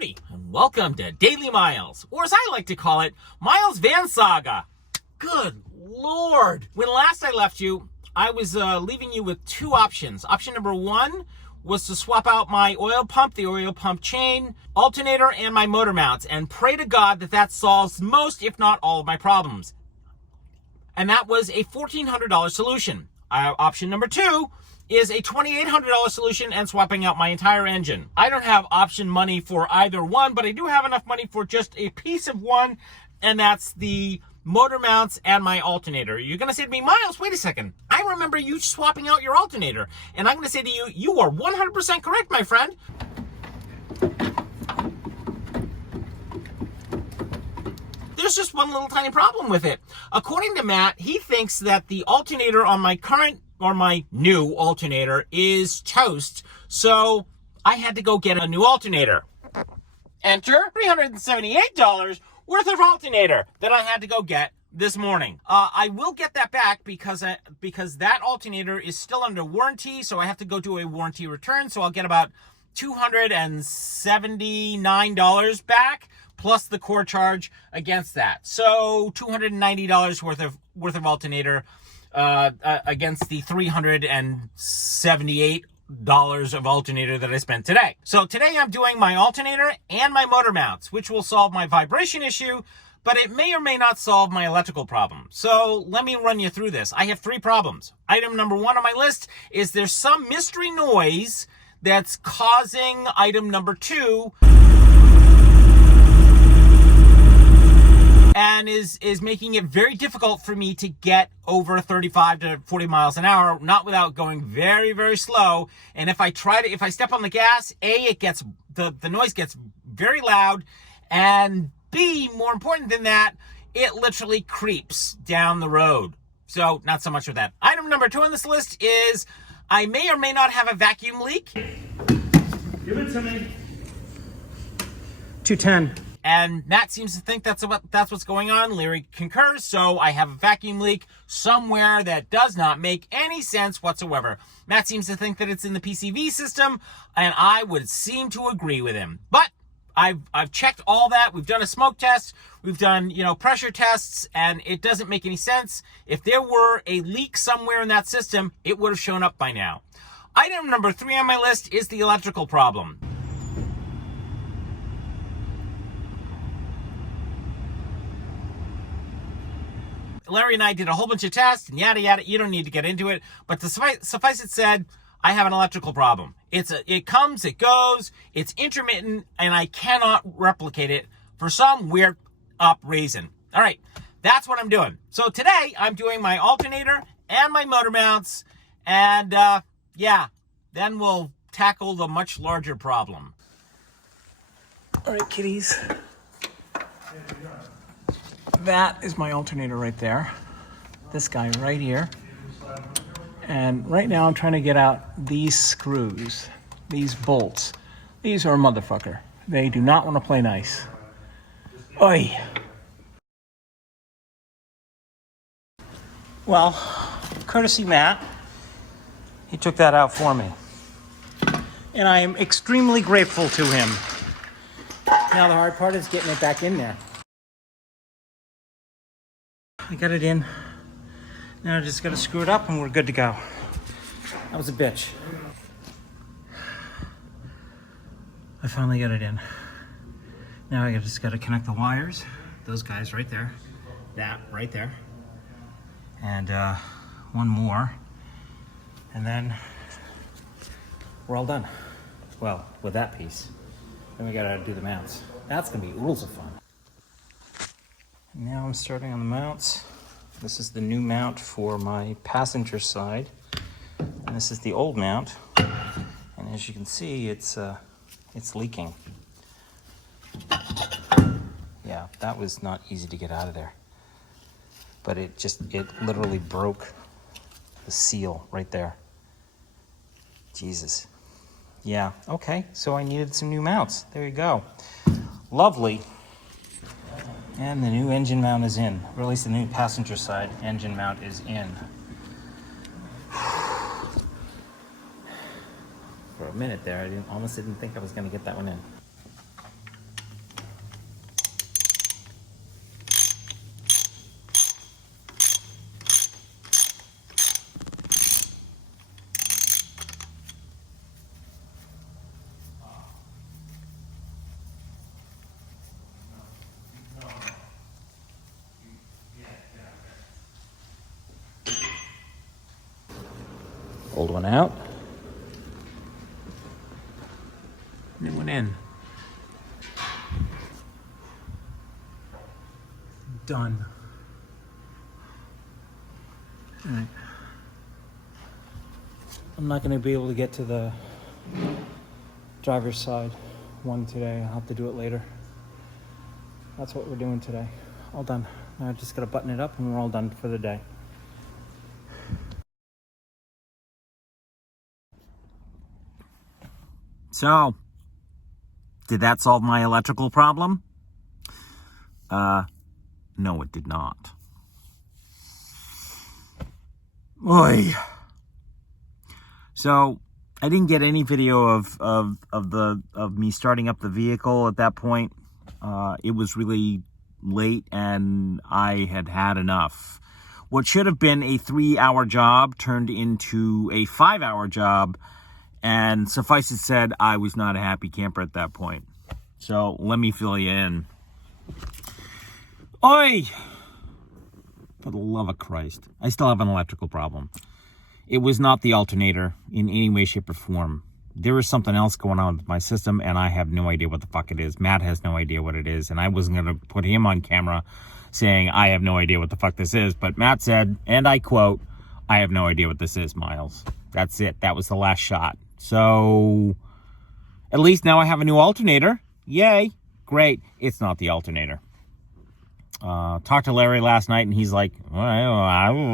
Howdy, and welcome to Daily Miles, or as I like to call it, Miles Van Saga. Good Lord. When last I left you, I was leaving you with two options. Option number one was to swap out my oil pump, the oil pump chain, alternator, and my motor mounts, and pray to God that that solves most, if not all, of my problems. And that was a $1,400 solution. Option number two is a $2,800 solution and swapping out my entire engine. I don't have option money for either one, but I do have enough money for just a piece of one, and that's the motor mounts and my alternator. You're going to say to me, Miles, wait a second. I remember you swapping out your alternator. And I'm going to say to you, you are 100% correct, my friend. There's just one little tiny problem with it. According to Matt, he thinks that the alternator on my current or my new alternator is toast. So I had to go get a new alternator. Enter $378 worth of alternator that I had to go get this morning. I will get that back because that alternator is still under warranty. So I have to go do a warranty return. So I'll get about $279 back, plus the core charge against that. So $290 worth of alternator against the $378 of alternator that I spent today. So today I'm doing my alternator and my motor mounts, which will solve my vibration issue, but it may or may not solve my electrical problem. So let me run you through this. I have three problems. Item number one on my list is there's some mystery noise that's causing item number two and is making it very difficult for me to get over 35 to 40 miles an hour, not without going very, very slow. And if I step on the gas, A, the noise gets very loud, and B, more important than that, it literally creeps down the road. So not so much with that. Item number two on this list is I may or may not have a vacuum leak. Give it to me. 210. And Matt seems to think that's what's going on. Larry concurs. So I have a vacuum leak somewhere that does not make any sense whatsoever. Matt seems to think that it's in the PCV system, and I would seem to agree with him. But I've checked all that. We've done a smoke test. We've done, pressure tests, and it doesn't make any sense. If there were a leak somewhere in that system, it would have shown up by now. Item number three on my list is the electrical problem. Larry and I did a whole bunch of tests and yada yada. You don't need to get into it, but to suffice it said, I have an electrical problem. It comes, it goes, it's intermittent, and I cannot replicate it for some weird reason. All right, that's what I'm doing. So today I'm doing my alternator and my motor mounts, and then we'll tackle the much larger problem. All right, kitties. That is my alternator right there. This guy right here. And right now I'm trying to get out these screws, these bolts. These are a motherfucker. They do not want to play nice. Oi. Well, courtesy Matt, he took that out for me. And I am extremely grateful to him. Now the hard part is getting it back in there. I got it in. Now I just got to screw it up and we're good to go. That was a bitch. I finally got it in. Now I just got to connect the wires. Those guys right there. That right there. And one more. And then we're all done. Well, with that piece. Then we got to do the mounts. That's going to be oodles of fun. Now I'm starting on the mounts. This is the new mount for my passenger side. And this is the old mount. And as you can see, it's leaking. Yeah, that was not easy to get out of there. But it literally broke the seal right there. Jesus. Yeah, okay, so I needed some new mounts. There you go. Lovely. And the new engine mount is in, or at least the new passenger side engine mount is in. For a minute there, I almost didn't think I was going to get that one in. old one out. New one in. Done. All right. I'm not going to be able to get to the driver's side one today. I'll have to do it later. That's what we're doing today. All done. Now I just got to button it up and we're all done for the day. So, did that solve my electrical problem? No, it did not. Oy. So, I didn't get any video of me starting up the vehicle at that point. It was really late and I had had enough. What should have been a 3-hour job turned into a 5-hour job, and suffice it said, I was not a happy camper at that point. So let me fill you in. Oi! For the love of Christ. I still have an electrical problem. It was not the alternator in any way, shape, or form. There is something else going on with my system, and I have no idea what the fuck it is. Matt has no idea what it is, and I wasn't going to put him on camera saying, I have no idea what the fuck this is. But Matt said, and I quote, I have no idea what this is, Miles. That's it. That was the last shot. So, at least now I have a new alternator. Yay. Great. It's not the alternator. Talked to Larry last night, and he's like, I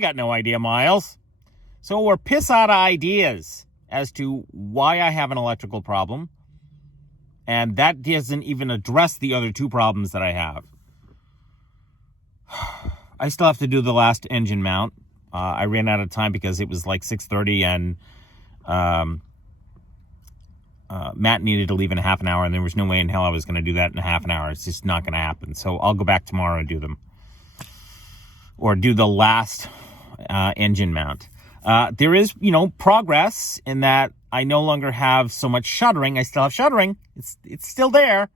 got no idea, Miles. So we're piss out of ideas as to why I have an electrical problem. And that doesn't even address the other two problems that I have. I still have to do the last engine mount. I ran out of time because it was like 6:30 and Matt needed to leave in a half an hour, and there was no way in hell I was going to do that in a half an hour. It's just not going to happen. So I'll go back tomorrow and do them. Or do the last engine mount. There is, progress in that I no longer have so much shuddering. I still have shuddering. It's still there.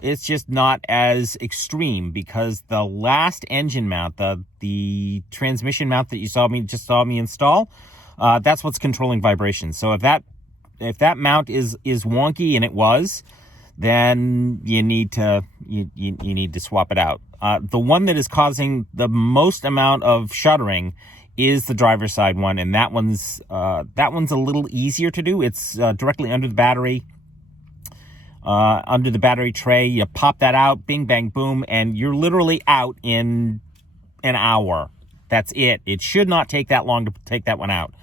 It's just not as extreme because the last engine mount, the transmission mount that you saw me install, that's what's controlling vibration. So if that mount is wonky, and it was, then you need to swap it out. The one that is causing the most amount of shuddering is the driver's side one, and that one's a little easier to do. It's directly under the battery. Under the battery tray, you pop that out, bing, bang, boom, and you're literally out in an hour. That's it. It should not take that long to take that one out.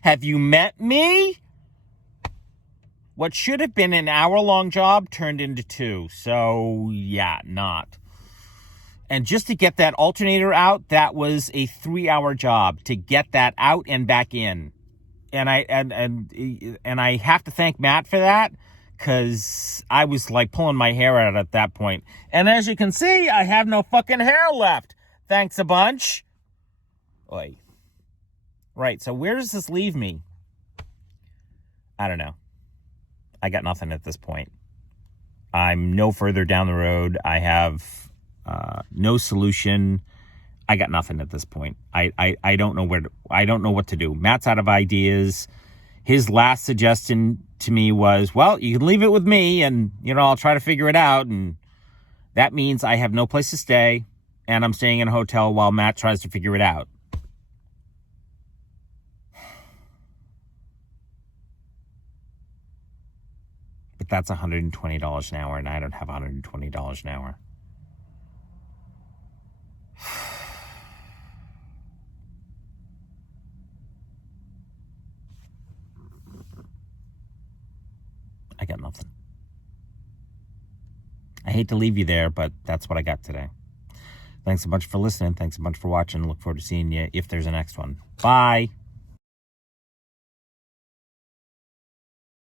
Have you met me? What should have been an hour-long job turned into 2. So, yeah, not. And just to get that alternator out, that was a 3-hour job to get that out and back in. And I have to thank Matt for that, because I was like pulling my hair out at that point. And as you can see, I have no fucking hair left. Thanks a bunch. Oy. Right, so where does this leave me? I don't know. I got nothing at this point. I'm no further down the road. I have no solution. I got nothing at this point. I don't know I don't know what to do. Matt's out of ideas. His last suggestion to me was, well, you can leave it with me and, I'll try to figure it out. And that means I have no place to stay and I'm staying in a hotel while Matt tries to figure it out. But that's $120 an hour and I don't have $120 an hour. I got nothing. I hate to leave you there, but that's what I got today. Thanks a bunch for listening. Thanks a bunch for watching. Look forward to seeing you if there's a next one. Bye.